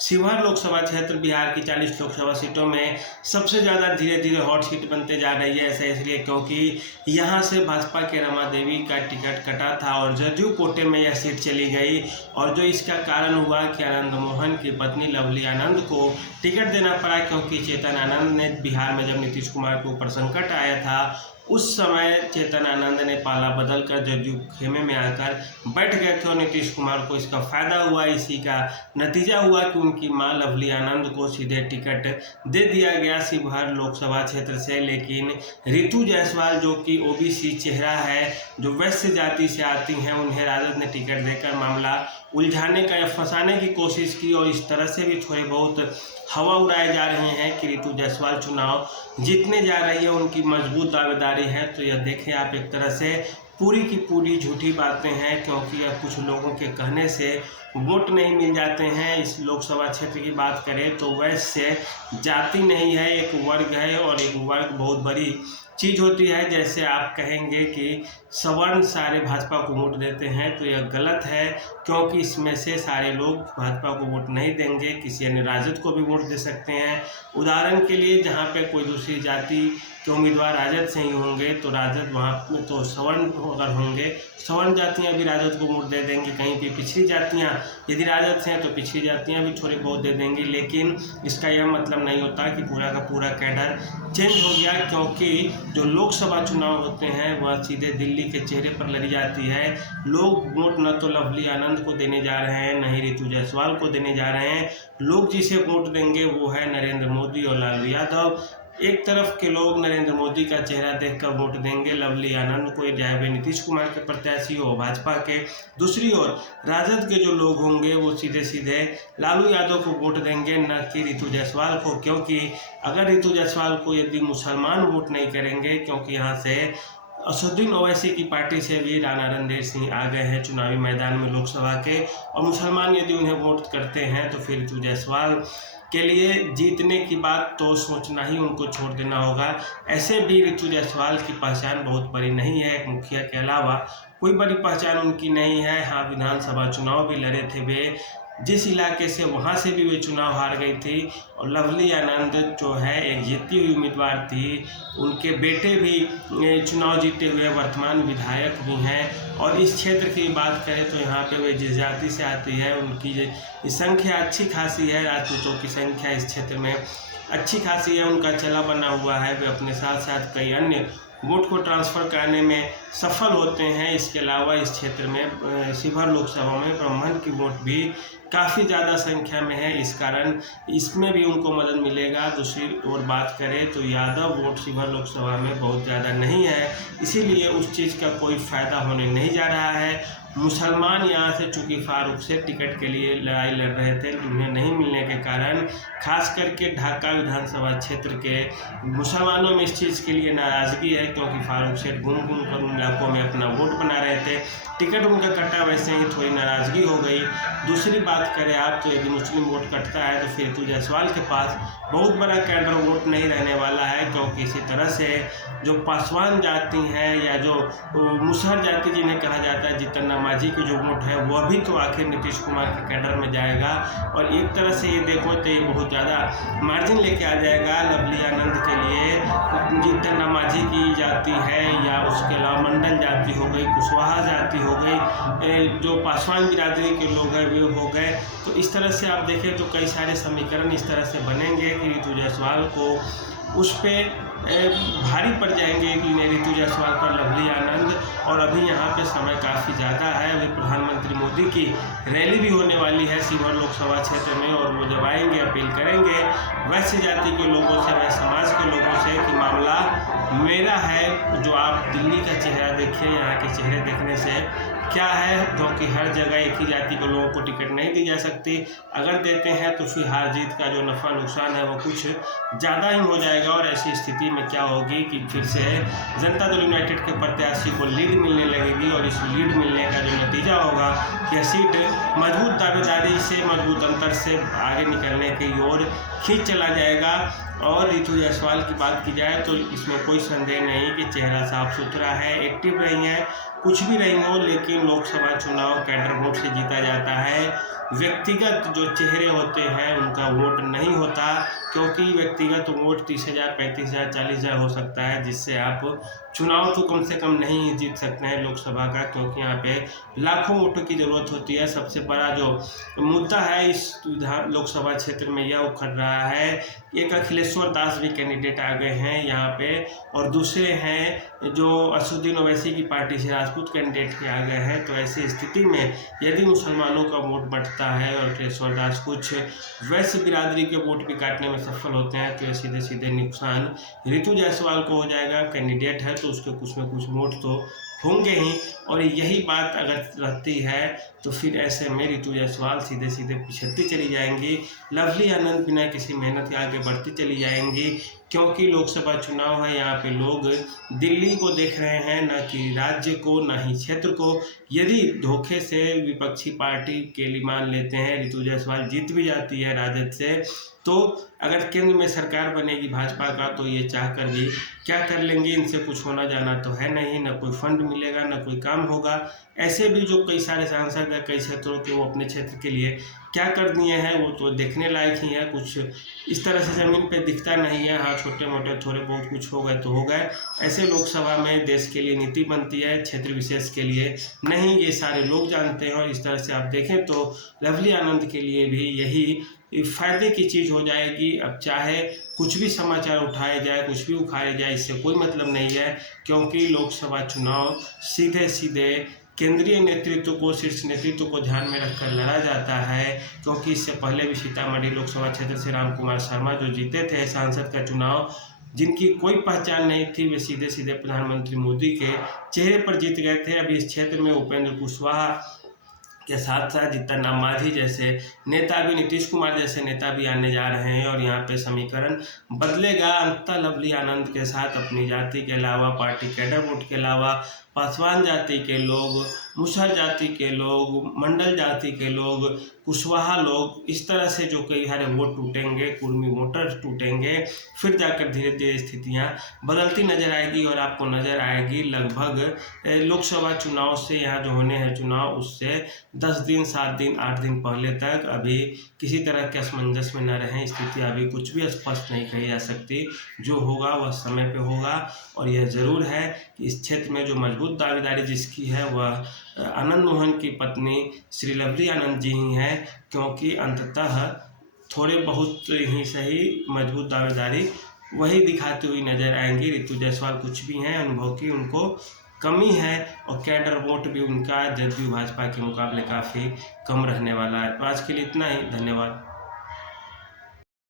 शिवहर लोकसभा क्षेत्र बिहार की 40 लोकसभा सीटों में सबसे ज़्यादा धीरे धीरे हॉट सीट बनते जा रही है। ऐसा इसलिए क्योंकि यहाँ से भाजपा के रमा देवी का टिकट कटा था और जदयू कोटे में यह सीट चली गई। और जो इसका कारण हुआ कि आनंद मोहन की पत्नी लवली आनंद को टिकट देना पड़ा, क्योंकि चेतन आनंद ने बिहार में जब नीतीश कुमार के ऊपर संकट आया था उस समय चेतन आनंद ने पाला बदल कर जदयू खेमे में आकर बैठ गए थे और नीतीश कुमार को इसका फायदा हुआ। इसी का नतीजा हुआ कि उनकी मां लवली आनंद को सीधे टिकट दे दिया गया शिवहर लोकसभा क्षेत्र से। लेकिन रितु जायसवाल जो कि ओबीसी चेहरा है, जो वैश्य जाति से आती हैं, उन्हें राजद ने टिकट देकर मामला उलझाने का या फंसाने की कोशिश की और इस तरह से भी थोड़े बहुत हवा उड़ाए जा रहे हैं कि रितु जायसवाल चुनाव जीतने जा रही है, उनकी मजबूत दावेदारी है। तो यह देखें आप, एक तरह से पूरी की पूरी झूठी बातें हैं, क्योंकि यह कुछ लोगों के कहने से वोट नहीं मिल जाते हैं। इस लोकसभा क्षेत्र की बात करें तो वैश्य जाति नहीं है, एक वर्ग है और एक वर्ग बहुत बड़ी चीज़ होती है। जैसे आप कहेंगे कि सवर्ण सारे भाजपा को वोट देते हैं, तो यह गलत है, क्योंकि इसमें से सारे लोग भाजपा को वोट नहीं देंगे, किसी अन्य राजद को भी वोट दे सकते हैं। उदाहरण के लिए जहां पे कोई दूसरी जाति के उम्मीदवार राजद से ही होंगे तो राजद वहाँ तो सवर्ण अगर होंगे, सवर्ण जातियाँ भी राजद को वोट दे देंगी। कहीं भी पिछड़ी जातियाँ यदि राजद से हैं तो पिछड़ी जातियाँ भी थोड़ी बहुत दे देंगी। लेकिन इसका यह मतलब नहीं होता कि पूरा का पूरा कैडर चेंज हो गया, क्योंकि जो लोकसभा चुनाव होते हैं वह सीधे दिल्ली के चेहरे पर लड़ी जाती है। लोग वोट न तो लवली आनंद को देने जा रहे हैं, न ही रितु जायसवाल को देने जा रहे हैं। लोग जिसे वोट देंगे वो है नरेंद्र मोदी और लालू यादव। एक तरफ के लोग नरेंद्र मोदी का चेहरा देखकर वोट देंगे लवली आनंद को, चाहे वे नीतीश कुमार के प्रत्याशी हो भाजपा के। दूसरी ओर राजद के जो लोग होंगे वो सीधे सीधे लालू यादव को वोट देंगे, न कि रितु जायसवाल को। क्योंकि अगर रितु जायसवाल को यदि मुसलमान वोट नहीं करेंगे, क्योंकि यहाँ से असदुद्दीन ओवैसी की पार्टी से भी राणा रणधीर सिंह आ गए हैं चुनावी मैदान में लोकसभा के, और मुसलमान यदि उन्हें वोट करते हैं तो फिर रितु जायसवाल के लिए जीतने की बात तो सोचना ही उनको छोड़ देना होगा। ऐसे भी रितु जायसवाल की पहचान बहुत बड़ी नहीं है, एक मुखिया के अलावा कोई बड़ी पहचान उनकी नहीं है। हाँ, विधानसभा चुनाव भी लड़े थे वे, जिस इलाके से वहाँ से भी वे चुनाव हार गई थी। और लवली आनंद जो है एक जीती हुई उम्मीदवार थी, उनके बेटे भी चुनाव जीते हुए वर्तमान विधायक भी हैं। और इस क्षेत्र की बात करें तो यहाँ पे वे जिस जाति से आती है उनकी संख्या अच्छी खासी है, राजपूतों की संख्या इस क्षेत्र में अच्छी खासी है, उनका चला बना हुआ है। वे अपने साथ साथ कई अन्य वोट को ट्रांसफ़र कराने में सफल होते हैं। इसके अलावा इस क्षेत्र में शिवहर लोकसभा में ब्राह्मण की वोट भी काफ़ी ज़्यादा संख्या में है, इस कारण इसमें भी उनको मदद मिलेगा। दूसरी ओर बात करें तो यादव वोट शिवहर लोकसभा में बहुत ज़्यादा नहीं है, इसीलिए उस चीज़ का कोई फ़ायदा होने नहीं जा रहा है। मुसलमान यहाँ से चूँकि फारूक से टिकट के लिए लड़ाई लड़ रहे थे, उन्हें नहीं मिलने के कारण खास करके ढाका विधानसभा क्षेत्र के मुसलमानों में इस चीज़ के लिए नाराज़गी है, क्योंकि फारूक सेठ घूम घूम कर उन इलाकों में अपना वोट बना रहे थे। टिकट उनका कटा, वैसे ही थोड़ी नाराज़गी हो गई। दूसरी बात करें आप तो यदि मुस्लिम वोट कटता है तो फिर रितु जायसवाल के पास बहुत बड़ा कैडर वोट नहीं रहने वाला है, क्योंकि इसी तरह से जो पासवान जाति हैं या जो मुसहर जाति जिन्हें कहा जाता है, जितना मांझी की जो वोट है वह भी तो आखिर नीतीश कुमार के कैडर में जाएगा। और एक तरह से ये देखो तो ये बहुत ज़्यादा मार्जिन लेके आ जाएगा लवली आनंद के लिए। जितना मांझी की जाति है या उसके अलावा मंडल जाति हो गई, कुशवाहा जाति हो गई, जो पासवान बिरादरी के लोग हैं वे हो गए। तो इस तरह से आप देखें तो कई सारे समीकरण इस तरह से बनेंगे कि रितु जायसवाल को उस पर भारी पड़ जाएंगे कि रितु जायसवाल पर लवली आनंद। और अभी यहाँ पे समय काफ़ी ज़्यादा है, अभी प्रधानमंत्री मोदी की रैली भी होने वाली है शिवहर लोकसभा क्षेत्र में, और वो जब आएंगे अपील करेंगे वैश्य जाति के लोगों से, वैश्य समाज के लोगों से कि मामला मेरा है। जो आप दिल्ली का चेहरा देखिए, यहाँ के चेहरे देखने से क्या है, क्योंकि हर जगह एक ही जाति के लोगों को टिकट नहीं दी जा सकती। अगर देते हैं तो फिर हार जीत का जो नफ़ा नुकसान है वो कुछ ज़्यादा ही हो जाएगा। और ऐसी स्थिति में क्या होगी कि फिर से जनता दल यूनाइटेड के प्रत्याशी को लीड मिलने लगेगी, और इस लीड मिलने का जो नतीजा होगा कि सीट मजबूत दावेदारी से, मजबूत अंतर से आगे निकलने की ओर खींच चला जाएगा। और रितु जायसवाल की बात की जाए तो इसमें कोई संदेह नहीं कि चेहरा साफ सुथरा है, एक्टिव रही हैं, कुछ भी रही हो, लेकिन लोकसभा चुनाव कैडर वोट से जीता जाता है। व्यक्तिगत जो चेहरे होते हैं उनका वोट नहीं होता, क्योंकि व्यक्तिगत वोट 30,000, 35,000, 40,000 हो सकता है, जिससे आप चुनाव तो कम से कम नहीं जीत सकते हैं लोकसभा का, क्योंकि यहाँ पे लाखों वोटों की ज़रूरत होती है। सबसे बड़ा जो मुद्दा है इस लोकसभा क्षेत्र में यह उखड़ रहा है, एक अखिलेश्वर दास भी कैंडिडेट आ गए हैं यहाँ पे, और दूसरे हैं जो असदुद्दीन ओवैसी की पार्टी से राजपूत कैंडिडेट भी आ गए हैं। तो ऐसी स्थिति में यदि मुसलमानों का वोट बढ़ता है और अखिलेश्वर दास कुछ वैश्य बिरादरी के वोट भी काटने में सफल होते हैं, तो ये सीधे सीधे नुकसान ऋतु जायसवाल को हो जाएगा। कैंडिडेट है तो उसके कुछ न कुछ वोट तो होंगे ही, और यही बात अगर रहती है तो फिर ऐसे में ऋतु जायसवाल सीधे सीधे पिछड़ती चली जाएंगी। लवली आनंद बिना किसी मेहनत के आगे बढ़ती चली जाएंगी, क्योंकि लोकसभा चुनाव है, यहाँ पे लोग दिल्ली को देख रहे हैं, न कि राज्य को, न ही क्षेत्र को। यदि धोखे से विपक्षी पार्टी के लिए मान लेते हैं ऋतु जायसवाल जीत भी जाती है राजद से, तो अगर केंद्र में सरकार बनेगी भाजपा का, तो ये चाहकर भी क्या कर लेंगे, इनसे कुछ होना जाना तो है नहीं, न कोई फंड मिलेगा, न कोई काम होगा। ऐसे भी जो कई सारे सांसद हैं कई क्षेत्रों के, वो अपने क्षेत्र के लिए क्या कर दिए हैं वो तो देखने लायक ही है। कुछ इस तरह से ज़मीन पे दिखता नहीं है, हाँ छोटे मोटे थोड़े बहुत कुछ हो गए तो हो गए। ऐसे लोकसभा में देश के लिए नीति बनती है, क्षेत्र विशेष के लिए नहीं, ये सारे लोग जानते हैं। और इस तरह से आप देखें तो लवली आनंद के लिए भी यही फायदे की चीज़ हो जाएगी। अब चाहे कुछ भी समाचार उठाए जाए, कुछ भी उखाड़े जाए, इससे कोई मतलब नहीं है, क्योंकि लोकसभा चुनाव सीधे सीधे केंद्रीय नेतृत्व को, शीर्ष नेतृत्व को ध्यान में रखकर लड़ा जाता है। क्योंकि इससे पहले भी सीतामढ़ी लोकसभा क्षेत्र से राम कुमार शर्मा जो जीते थे सांसद का चुनाव, जिनकी कोई पहचान नहीं थी, वे सीधे सीधे प्रधानमंत्री मोदी के चेहरे पर जीत गए थे। अभी इस क्षेत्र में उपेंद्र कुशवाहा के साथ साथ जीतन राम मांझी जैसे नेता भी, नीतीश कुमार जैसे नेता भी आने जा रहे हैं, और यहाँ पे समीकरण बदलेगा। अंततः लवली आनंद के साथ अपनी जाति के अलावा, पार्टी कैडर वोट के अलावा, पासवान जाति के लोग, मुसहर जाति के लोग, मंडल जाति के लोग, कुशवाहा लोग, इस तरह से जो कई सारे वोट टूटेंगे, कुर्मी वोटर टूटेंगे, फिर जाकर धीरे धीरे स्थितियाँ बदलती नजर आएगी। और आपको नजर आएगी लगभग लोकसभा चुनाव से, यहाँ जो होने हैं चुनाव, उससे 10 दिन, 7 दिन, 8 दिन पहले तक अभी किसी तरह के असमंजस में न रहें। स्थिति अभी कुछ भी स्पष्ट नहीं कही जा सकती, जो होगा वह समय पे होगा। और यह ज़रूर है कि इस क्षेत्र में जो मजबूत दावेदारी जिसकी है वह आनंद मोहन की पत्नी श्री लवली आनंद जी ही हैं, क्योंकि अंततः थोड़े बहुत ही सही मजबूत दावेदारी वही दिखाती हुई नजर आएंगी। ऋतु जायसवाल कुछ भी हैं, अनुभव की उनको कमी है, और कैडर वोट भी उनका जदयू भाजपा के मुकाबले काफ़ी कम रहने वाला है। तो आज के लिए इतना ही, धन्यवाद।